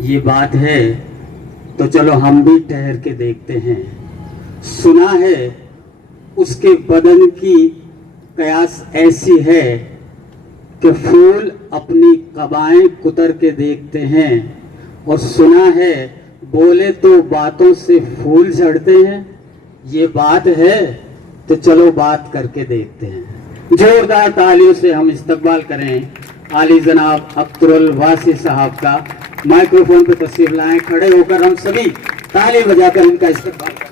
یہ بات ہے تو چلو ہم بھی ٹھہر کے دیکھتے ہیں. سنا ہے اس کے بدن کی قیاس ایسی ہے کہ پھول اپنی قبائیں کتر کے دیکھتے ہیں, اور سنا ہے بولے تو باتوں سے پھول جھڑتے ہیں. یہ بات ہے تو چلو بات کر کے دیکھتے ہیں. زوردار تالیوں سے ہم استقبال کریں عالی جناب اختر الواسی صاحب کا. مائکروفون پہ تشریف لائیں, کھڑے ہو کر ہم سبھی تالی بجا کر ان کا استقبال کریں.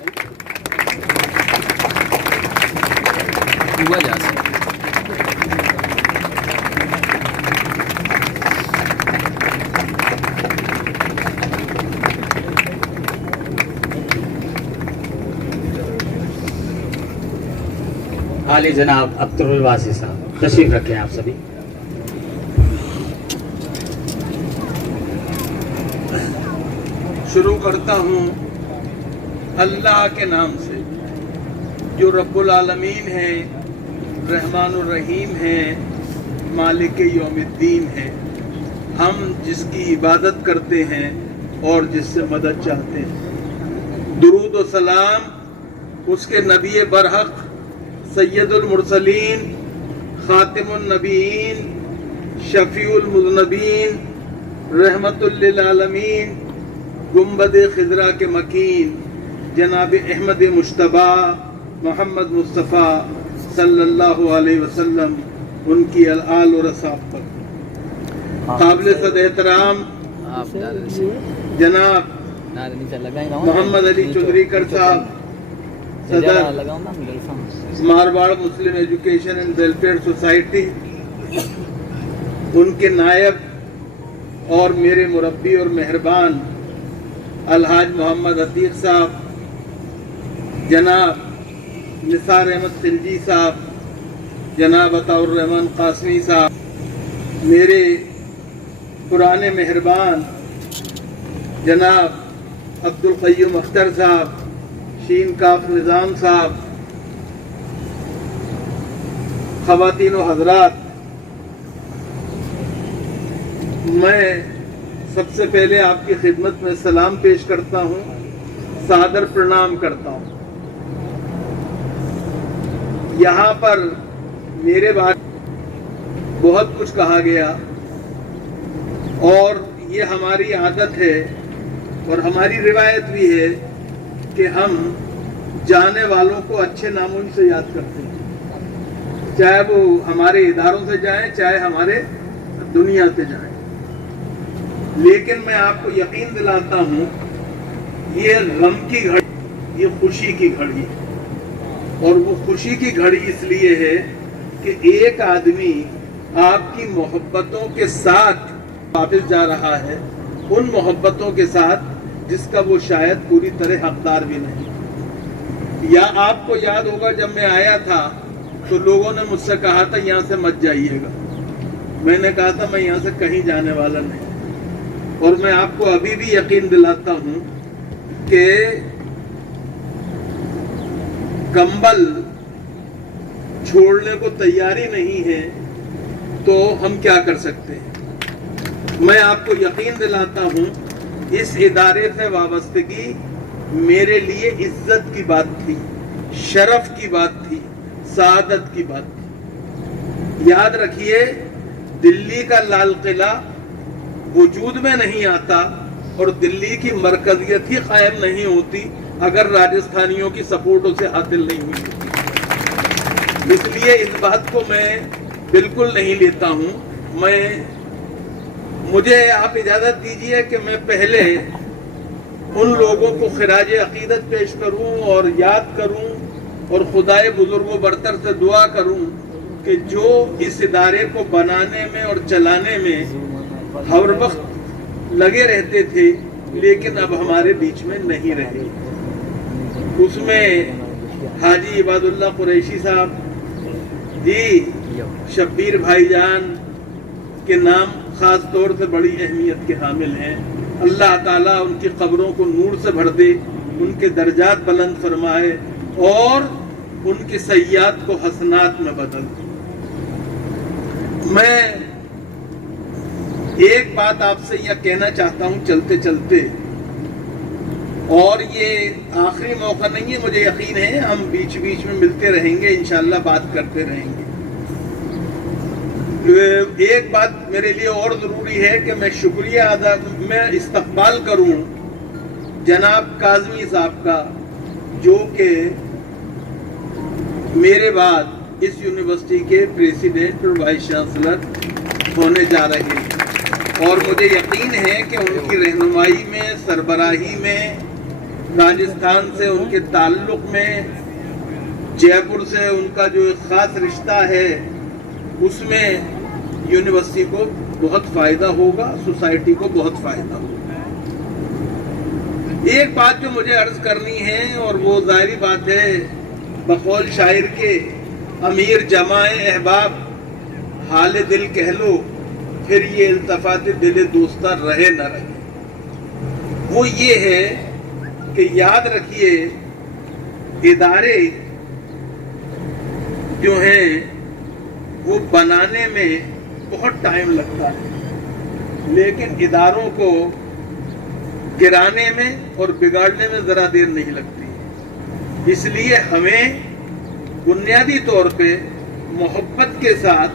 عالی جناب اختر الواسی صاحب تشریف رکھیں آپ سبھی. شروع کرتا ہوں اللہ کے نام سے جو رب العالمین ہے, رحمان الرحیم ہے, مالک یوم الدین ہے. ہم جس کی عبادت کرتے ہیں اور جس سے مدد چاہتے ہیں. درود و سلام اس کے نبی برحق سید المرسلین, خاتم النبیین, شفیع المذنبین, رحمت للعالمین, گنبد خضرا کے مکین جناب احمد مجتبی محمد مصطفیٰ صلی اللہ علیہ وسلم, ان کی آل و اصحاب پر. قابل صد احترام جناب محمد علی چودھری کر صاحب, صدر مارواڑ مسلم ایجوکیشن اینڈ ویلفیئر سوسائٹی, ان کے نائب اور میرے مربی اور مہربان الحاج محمد عتیق صاحب, جناب نثار احمد خلجی صاحب, جناب عطاء الرحمن قاسمی صاحب, میرے پرانے مہربان جناب عبدالقیوم اختر صاحب, شین کاف نظام صاحب, خواتین و حضرات, میں سب سے پہلے آپ کی خدمت میں سلام پیش کرتا ہوں, سادر پرنام کرتا ہوں. یہاں پر میرے بارے بہت کچھ کہا گیا, اور یہ ہماری عادت ہے اور ہماری روایت بھی ہے کہ ہم جانے والوں کو اچھے ناموں سے یاد کرتے ہیں, چاہے وہ ہمارے اداروں سے جائیں چاہے ہمارے دنیا سے جائیں. لیکن میں آپ کو یقین دلاتا ہوں یہ غم کی گھڑی, یہ خوشی کی گھڑی ہے. اور وہ خوشی کی گھڑی اس لیے ہے کہ ایک آدمی آپ کی محبتوں کے ساتھ واپس جا رہا ہے, ان محبتوں کے ساتھ جس کا وہ شاید پوری طرح حقدار بھی نہیں. یا آپ کو یاد ہوگا جب میں آیا تھا تو لوگوں نے مجھ سے کہا تھا یہاں سے مت جائیے گا. میں نے کہا تھا میں یہاں سے کہیں جانے والا نہیں. اور میں آپ کو ابھی بھی یقین دلاتا ہوں کہ کمبل چھوڑنے کو تیاری نہیں ہے تو ہم کیا کر سکتے ہیں. میں آپ کو یقین دلاتا ہوں اس ادارے سے وابستگی میرے لیے عزت کی بات تھی, شرف کی بات تھی, سعادت کی بات تھی. یاد رکھیے دلی کا لال قلعہ وجود میں نہیں آتا اور دلی کی مرکزیت ہی قائم نہیں ہوتی اگر راجستھانیوں کی سپورٹوں سے حاصل نہیں ہوئی. اس لیے اس بات کو میں بالکل نہیں لیتا ہوں. مجھے آپ اجازت دیجئے کہ میں پہلے ان لوگوں کو خراج عقیدت پیش کروں اور یاد کروں اور خدائے بزرگ و برتر سے دعا کروں کہ جو اس ادارے کو بنانے میں اور چلانے میں ہر وقت لگے رہتے تھے لیکن اب ہمارے بیچ میں نہیں رہے. اس میں حاجی عباد اللہ قریشی صاحب جی, شبیر بھائی جان کے نام خاص طور سے بڑی اہمیت کے حامل ہیں. اللہ تعالیٰ ان کی قبروں کو نور سے بھر دے, ان کے درجات بلند فرمائے اور ان کی سیئات کو حسنات میں بدل دے. میں ایک بات آپ سے یہ کہنا چاہتا ہوں چلتے چلتے، اور یہ آخری موقع نہیں ہے، مجھے یقین ہے ہم بیچ بیچ میں ملتے رہیں گے، انشاءاللہ بات کرتے رہیں گے۔ ایک بات میرے لیے اور ضروری ہے کہ میں شکریہ ادا، میں استقبال کروں جناب کاظمی صاحب کا، جو کہ میرے بعد اس یونیورسٹی کے پریزیڈنٹ اور وائس چانسلر ہونے جا رہے ہیں، اور مجھے یقین ہے کہ ان کی رہنمائی میں، سربراہی میں، راجستھان سے ان کے تعلق میں، جے پور سے ان کا جو ایک خاص رشتہ ہے، اس میں یونیورسٹی کو بہت فائدہ ہوگا، سوسائٹی کو بہت فائدہ ہوگا۔ ایک بات جو مجھے عرض کرنی ہے، اور وہ ظاہری بات ہے، بقول شاعر کے امیر جماع احباب حال دل کہہ لو، پھر یہ التفات دل دوستہ رہے نہ رہے، وہ یہ ہے کہ یاد رکھیے ادارے جو ہیں وہ بنانے میں بہت ٹائم لگتا ہے، لیکن اداروں کو گرانے میں اور بگاڑنے میں ذرا دیر نہیں لگتی۔ اس لیے ہمیں بنیادی طور پہ محبت کے ساتھ،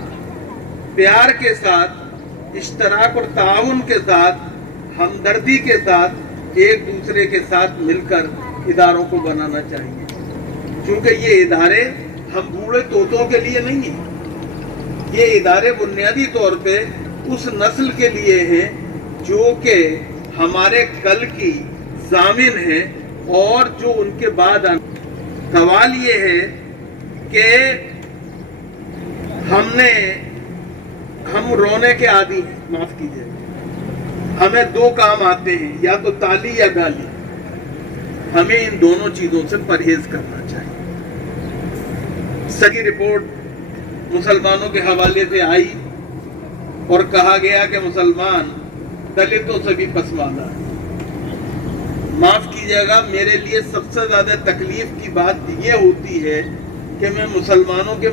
پیار کے ساتھ، اشتراک اور تعاون کے ساتھ، ہمدردی کے ساتھ، ایک دوسرے کے ساتھ مل کر اداروں کو بنانا چاہیے، کیونکہ یہ ادارے ہم بوڑھے طوطوں کے لیے نہیں ہیں، یہ ادارے بنیادی طور پہ اس نسل کے لیے ہیں جو کہ ہمارے کل کی ضامن ہے، اور جو ان کے بعد سوال یہ ہے کہ ہم رونے کے عادی ہیں، معاف کیجیے، ہمیں دو کام آتے ہیں، یا تو تالی یا گالی، ہمیں ان دونوں چیزوں سے پرہیز کرنا چاہیے۔ سچی رپورٹ مسلمانوں کے حوالے سے آئی اور کہا گیا کہ مسلمان دلتوں سے بھی پسماندہ ہے۔ معاف کیجیے گا، میرے لیے سب سے زیادہ تکلیف کی بات یہ ہوتی ہے کہ میں مسلمانوں کے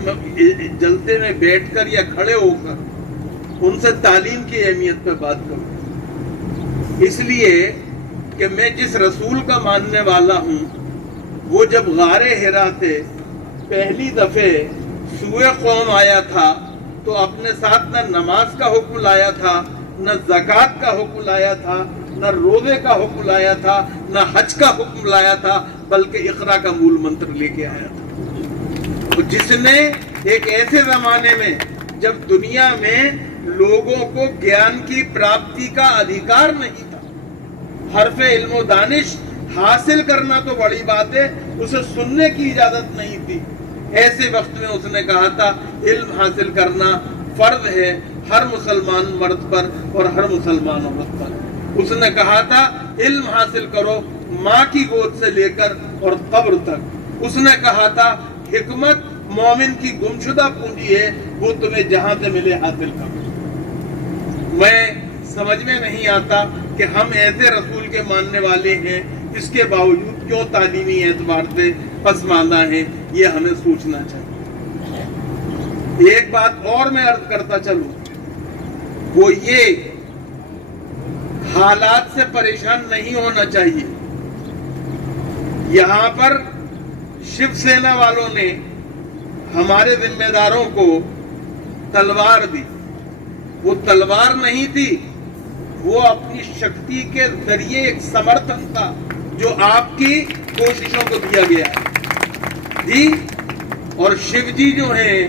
جلسے میں بیٹھ کر یا کھڑے ہو کر ان سے تعلیم کی اہمیت پہ بات کروں، اس لیے کہ میں جس رسول کا ماننے والا ہوں، وہ جب غار حرا سے پہلی دفعہ سوئے قوم آیا تھا تو اپنے ساتھ نہ نماز کا حکم لایا تھا، نہ زکوٰۃ کا حکم لایا تھا، نہ روزے کا حکم لایا تھا، نہ حج کا حکم لایا تھا، بلکہ اقرا کا مول منتر لے کے آیا تھا، جس نے ایک ایسے زمانے میں جب دنیا میں لوگوں کو گیان کی پراپتی کا ادھیکار نہیں تھا، حرف علم و دانش حاصل کرنا تو بڑی بات ہے، اسے سننے کی اجازت نہیں تھی، ایسے وقت میں اس نے کہا تھا علم حاصل کرنا فرض ہے ہر مسلمان مرد پر اور ہر مسلمان عورت پر۔ اس نے کہا تھا علم حاصل کرو ماں کی گود سے لے کر اور قبر تک۔ اس نے کہا تھا حکمت مومن کی گمشدہ پونجی ہے، وہ تمہیں جہاں سے ملے حاصل کرو۔ میں سمجھ میں نہیں آتا کہ ہم ایسے رسول کے ماننے والے ہیں، اس کے باوجود کیوں تعلیمی اعتبار سے پسماندہ ہیں، یہ ہمیں سوچنا چاہیے۔ ایک بات اور میں عرض کرتا چلوں، وہ یہ حالات سے پریشان نہیں ہونا چاہیے۔ یہاں پر شیو سینا والوں نے ہمارے ذمہ داروں کو تلوار دی، وہ تلوار نہیں تھی، وہ اپنی شکتی کے ذریعے ایک سمرتھن تھا جو آپ کی کوششوں کو دیا گیا ہے جی۔ اور شیو جی جو ہیں،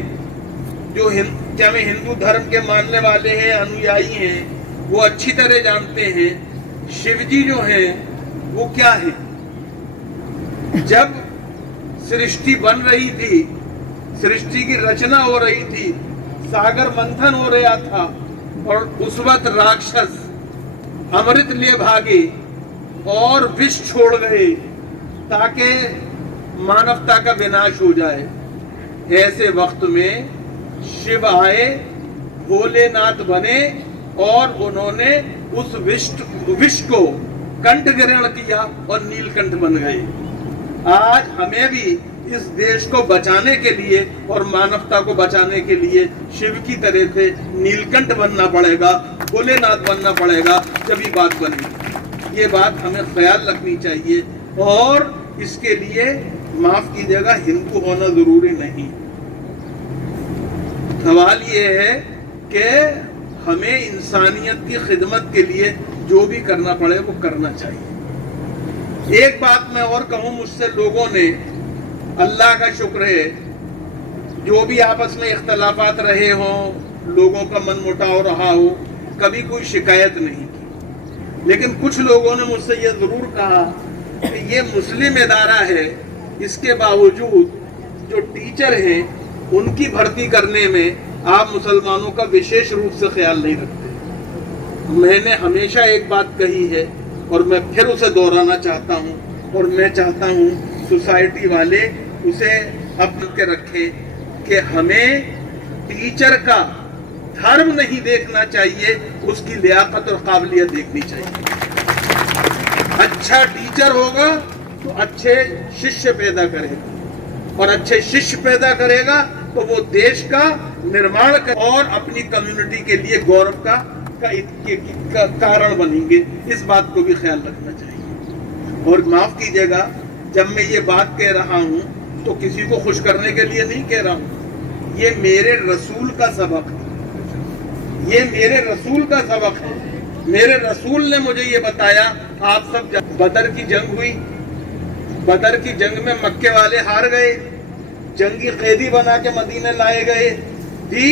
جو ہندو دھرم کے ماننے والے ہیں، انویائی ہیں، وہ اچھی طرح جانتے ہیں شیو جی جو ہیں وہ کیا ہے۔ جب سرشٹی بن رہی تھی، سرشٹی کی رچنا ہو رہی تھی، ساگر منتھن ہو رہا تھا، اور اس وقت راکشس امرت لیے بھاگے اور وش چھوڑ گئے تاکہ مانوتا کا وناش ہو جائے۔ ایسے وقت میں شیو آئے، بھولے ناتھ بنے، اور انہوں نے اس وش کو کنٹھ گرہن کیا اور نیل کنٹھ بن گئے۔ آج ہمیں بھی اس دیش کو بچانے کے لیے اور مانوتا کو بچانے کے لیے شیو کی طرح سے نیلکنٹھ بننا پڑے گا، بھولے ناتھ بننا پڑے گا، جب یہ بات بنے گی۔ یہ بات ہمیں خیال رکھنی چاہیے، اور اس کے لیے معاف کیجیے گا ہندو ہونا ضروری نہیں۔ سوال یہ ہے کہ ہمیں انسانیت کی خدمت کے لیے جو بھی کرنا پڑے وہ کرنا چاہیے۔ ایک بات میں اور کہوں، مجھ سے لوگوں نے، اللہ کا شکر ہے، جو بھی آپس میں اختلافات رہے ہوں، لوگوں کا من مٹاؤ رہا ہو، کبھی کوئی شکایت نہیں کی، لیکن کچھ لوگوں نے مجھ سے یہ ضرور کہا کہ یہ مسلم ادارہ ہے، اس کے باوجود جو ٹیچر ہیں ان کی بھرتی کرنے میں آپ مسلمانوں کا وشیش روپ سے خیال نہیں رکھتے۔ میں نے ہمیشہ ایک بات کہی ہے اور میں پھر اسے دہرانا چاہتا ہوں، اور میں چاہتا ہوں سوسائٹی والے اسے اپنے کے رکھیں کہ ہمیں ٹیچر کا دھرم نہیں دیکھنا چاہیے، اس کی لیاقت اور قابلیت دیکھنی چاہیے۔ اچھا ٹیچر ہوگا تو اچھے ششیہ پیدا کرے گا، اور اچھے ششیہ پیدا کرے گا تو وہ دیش کا نرمان اور اپنی کمیونٹی کے لیے گورو کا کارن بنیں گے۔ اس بات کو بھی خیال رکھنا چاہیے۔ اور معاف کیجیے گا، جب میں یہ بات کہہ رہا ہوں تو کسی کو خوش کرنے کے لیے نہیں کہہ رہا ہوں، یہ میرے رسول کا سبق ہے، یہ میرے رسول کا سبق ہے۔ میرے رسول نے مجھے یہ بتایا، آپ سب بدر کی جنگ ہوئی، بدر کی جنگ میں مکے والے ہار گئے، جنگی قیدی بنا کے مدینے لائے گئے، جی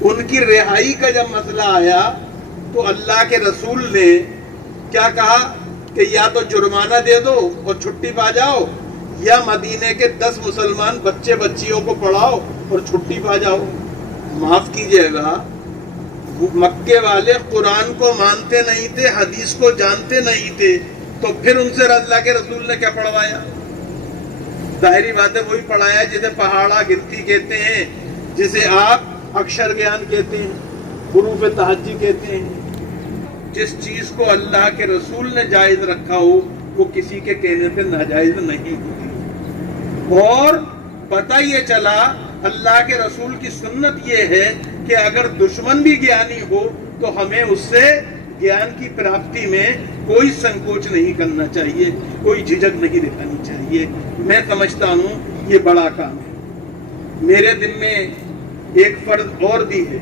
ان کی رہائی کا جب مسئلہ آیا تو اللہ کے رسول نے کیا کہا کہ یا تو جرمانہ دے دو اور چھٹی پا جاؤ، یا مدینے کے 10 مسلمان بچے بچیوں کو پڑھاؤ اور چھٹی پا جاؤ۔ معاف کیجیے گا، مکے والے قرآن کو مانتے نہیں تھے، حدیث کو جانتے نہیں تھے، تو پھر ان سے اللہ کے رسول نے کیا پڑھوایا؟ ظاہری بات ہے وہی پڑھایا جسے پہاڑا گنتی کہتے ہیں، جسے آپ اکشر گیان کہتے ہیں، حروف تہجی کہتے ہیں۔ جس چیز کو اللہ کے رسول نے جائز رکھا ہو وہ کسی کے کہنے سے ناجائز نہیں ہوتی۔ اور پتہ یہ چلا اللہ کے رسول کی سنت یہ ہے کہ اگر دشمن بھی گیانی ہو تو ہمیں اس سے گیان کی پراپتی میں کوئی سنکوچ نہیں کرنا چاہیے، کوئی جھجک نہیں دکھانی چاہیے۔ میں سمجھتا ہوں یہ بڑا کام ہے۔ میرے دل میں ایک فرض اور بھی ہے،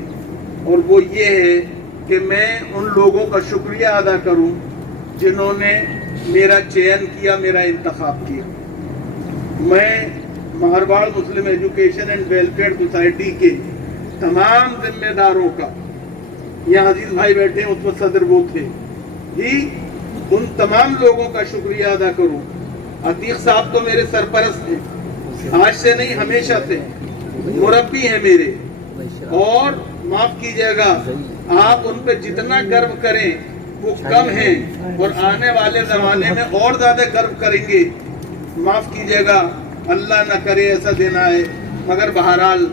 اور وہ یہ ہے کہ میں ان لوگوں کا شکریہ ادا کروں جنہوں نے میرا چین کیا، میرا انتخاب کیا۔ میں مہرواڑ مسلم ایجوکیشن اینڈ ویلفیئر سوسائٹی کے تمام ذمہ داروں کا، یہاں عزیز بھائی بیٹھے ہیں، اس وقت صدر وہ تھے جی، ان تمام لوگوں کا شکریہ ادا کروں۔ عتیق صاحب تو میرے سرپرست ہیں، آج سے نہیں ہمیشہ سے، مربی ہیں میرے، اور معاف کیجیے گا آپ ان پہ جتنا گرو کریں وہ کم ہیں، اور آنے والے زمانے میں اور زیادہ گرو کریں گے۔ معاف کیجیے گا، اللہ نہ کرے ایسا دن آئے، مگر بہرحال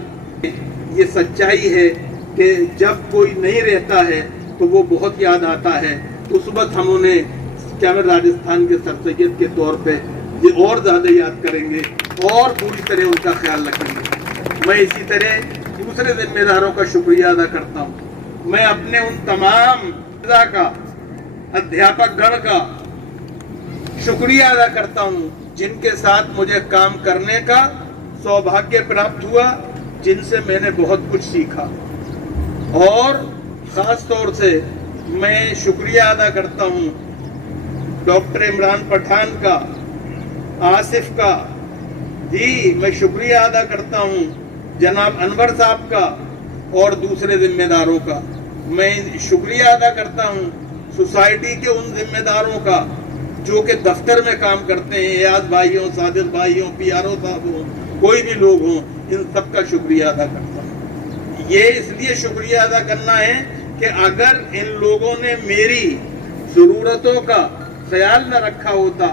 یہ سچائی ہے کہ جب کوئی نہیں رہتا ہے تو وہ بہت یاد آتا ہے۔ اس وقت ہم انہیں کیمر راجستھان کے سر سید کے طور پہ یہ اور زیادہ یاد کریں گے اور پوری طرح ان کا خیال رکھیں گے۔ میں اسی طرح دوسرے ذمہ داروں کا شکریہ ادا کرتا ہوں۔ میں اپنے ان تمام کا ادھیاپک گڑ کا شکریہ ادا کرتا ہوں جن کے ساتھ مجھے کام کرنے کا سوبھاگیہ پراپت ہوا، جن سے میں نے بہت کچھ سیکھا۔ اور خاص طور سے میں شکریہ ادا کرتا ہوں ڈاکٹر عمران پٹھان کا، آصف کا، جی میں شکریہ ادا کرتا ہوں جناب انور صاحب کا اور دوسرے ذمہ داروں کا۔ میں شکریہ ادا کرتا ہوں سوسائٹی کے ان ذمہ داروں کا جو کہ دفتر میں کام کرتے ہیں، ایاز بھائیوں، صادق بھائیوں، پی آر او صاحب ہوں، کوئی بھی لوگ ہوں، ان سب کا شکریہ ادا کرتا ہوں۔ یہ اس لیے شکریہ ادا کرنا ہے کہ اگر ان لوگوں نے میری ضرورتوں کا خیال نہ رکھا ہوتا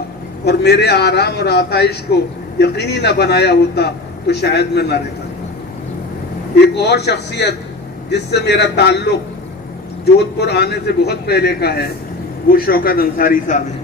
اور میرے آرام اور آسائش کو یقینی نہ بنایا ہوتا تو شاید میں نہ رہتا۔ ایک اور شخصیت جس سے میرا تعلق جودھ پور آنے سے بہت پہلے کا ہے وہ شوکت انصاری صاحب ہیں،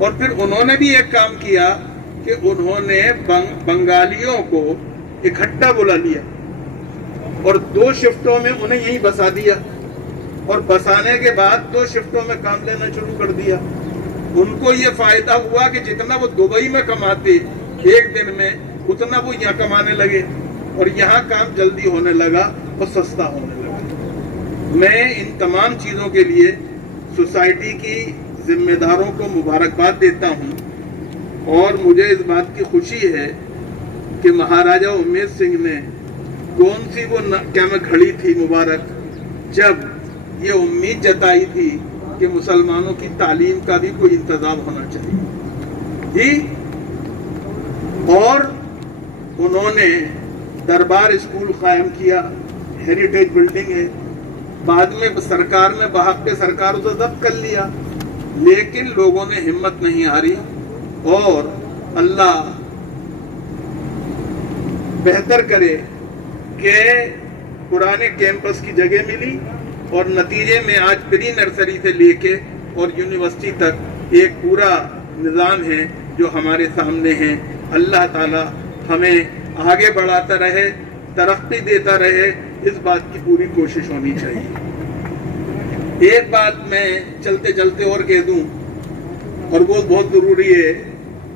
اور پھر انہوں نے بھی ایک کام کیا کہ انہوں نے بنگالیوں کو اکٹھا بلا لیا اور 2 شفٹوں میں انہیں یہیں بسا دیا، اور بسانے کے بعد 2 شفٹوں میں کام لینا شروع کر دیا۔ ان کو یہ فائدہ ہوا کہ جتنا وہ دبئی میں کماتے ایک دن میں، اتنا وہ یہاں کمانے لگے، اور یہاں کام جلدی ہونے لگا اور سستا ہونے لگا۔ میں ان تمام چیزوں کے لیے سوسائٹی کی ذمہ داروں کو مبارکباد دیتا ہوں، اور مجھے اس بات کی خوشی ہے کہ مہاراجہ امید سنگھ نے کون سی وہ کیا میں گھڑی تھی مبارک جب یہ امید جتائی تھی کہ مسلمانوں کی تعلیم کا بھی کوئی انتظام ہونا چاہیے جی، اور انہوں نے دربار اسکول قائم کیا، ہیریٹیج بلڈنگ ہے، بعد میں سرکار نے بحق کے سرکار اسے ضبط کر لیا، لیکن لوگوں نے ہمت نہیں ہاری، اور اللہ بہتر کرے کہ پرانے کیمپس کی جگہ ملی، اور نتیجے میں آج پری نرسری سے لے کے اور یونیورسٹی تک ایک پورا نظام ہے جو ہمارے سامنے ہے۔ اللہ تعالی ہمیں آگے بڑھاتا رہے، ترقی دیتا رہے، اس بات کی پوری کوشش ہونی چاہیے۔ ایک بات میں چلتے چلتے اور کہہ دوں، اور وہ بہت ضروری ہے،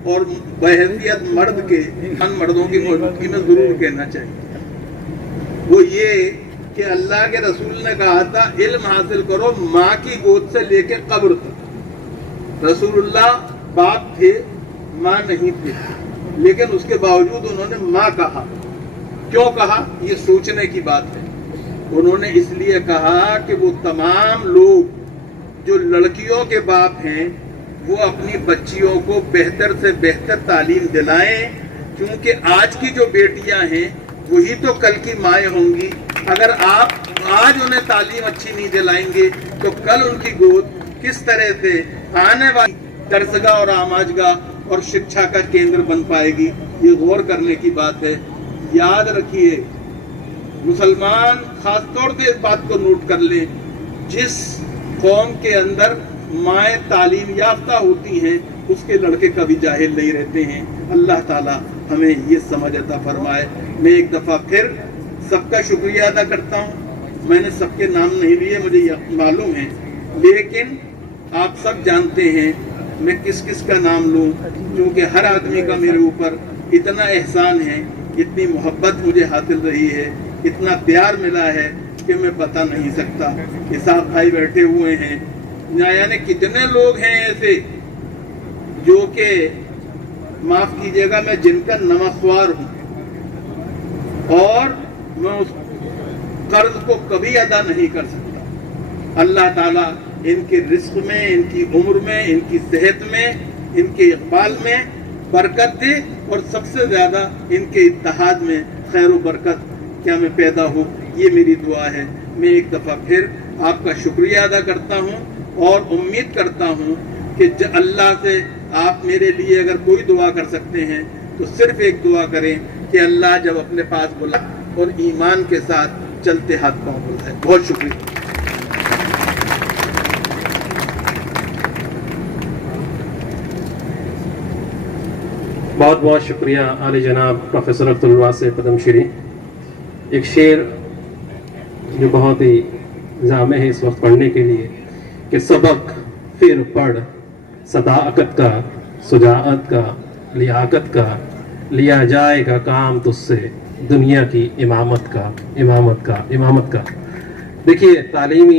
اور بحیثیت مرد کے ان مردوں کی موجودگی میں ضرور کہنا چاہیے، وہ یہ کہ اللہ کے رسول نے کہا تھا علم حاصل کرو ماں کی گود سے لے کے قبر تک۔ رسول اللہ باپ تھے، ماں نہیں تھے، لیکن اس کے باوجود انہوں نے ماں کہا۔ کیوں کہا؟ یہ سوچنے کی بات ہے۔ انہوں نے اس لیے کہا کہ وہ تمام لوگ جو لڑکیوں کے باپ ہیں وہ اپنی بچیوں کو بہتر سے بہتر تعلیم دلائیں، کیونکہ آج کی جو بیٹیاں ہیں وہی تو کل کی مائیں ہوں گی۔ اگر آپ آج انہیں تعلیم اچھی نہیں دلائیں گے تو کل ان کی گود کس طرح سے آنے والی درسگاہ اور آماجگاہ اور شکشا کا کیندر بن پائے گی؟ یہ غور کرنے کی بات ہے۔ یاد رکھیے، مسلمان خاص طور سے اس بات کو نوٹ کر لیں، جس قوم کے اندر مائیں تعلیم یافتہ ہوتی ہیں اس کے لڑکے کبھی جاہل نہیں رہتے ہیں۔ اللہ تعالی ہمیں یہ سمجھ عطا فرمائے۔ میں ایک دفعہ پھر سب کا شکریہ ادا کرتا ہوں۔ میں نے سب کے نام نہیں لیے، مجھے معلوم ہے، لیکن آپ سب جانتے ہیں میں کس کس کا نام لوں، کیونکہ ہر آدمی کا میرے اوپر اتنا احسان ہے، اتنی محبت مجھے حاصل رہی ہے، اتنا پیار ملا ہے کہ میں بتا نہیں سکتا۔ اسحاق بھائی بیٹھے ہوئے ہیں، یعنی کتنے لوگ ہیں ایسے جو کہ معاف کیجیے گا میں جن کا نمخوار ہوں، اور میں اس قرض کو کبھی ادا نہیں کر سکتا۔ اللہ تعالیٰ ان کے رزق میں، ان کی عمر میں، ان کی صحت میں، ان کے اقبال میں برکت دے، اور سب سے زیادہ ان کے اتحاد میں خیر و برکت کیا میں پیدا ہو، یہ میری دعا ہے۔ میں ایک دفعہ پھر آپ کا شکریہ ادا کرتا ہوں، اور امید کرتا ہوں کہ اللہ سے آپ میرے لیے اگر کوئی دعا کر سکتے ہیں تو صرف ایک دعا کریں کہ اللہ جب اپنے پاس بلا اور ایمان کے ساتھ چلتے ہاتھ پاؤں بلائے۔ بہت شکریہ۔ بہت بہت شکریہ عالی جناب پروفیسر عبد الواسع پدم شری۔ ایک شعر جو بہت ہی جامع ہے اس وقت پڑھنے کے لیے کہ سبق پھر پڑھ صداقت کا، شجاعت کا، لیاقت کا، لیا جائے گا کام تجھ سے دنیا کی امامت کا۔ دیکھیے تعلیمی